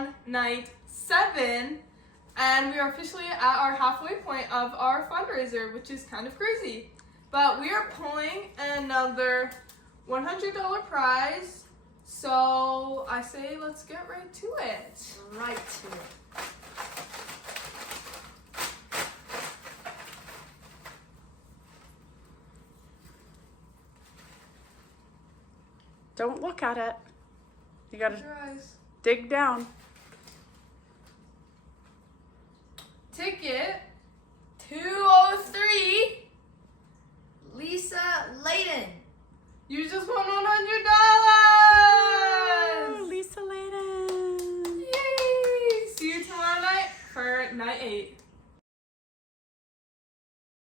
on night 7, and we are officially at our halfway point of our fundraiser, which is kind of crazy. But we are pulling another $100 prize, so I say let's get right to it. Right to it. Don't look at it. You gotta Close your eyes. dig down. Ticket 203. Lisa Layden. You just won $100. Oh, Lisa Layden. Yay! See you tomorrow night for night 8.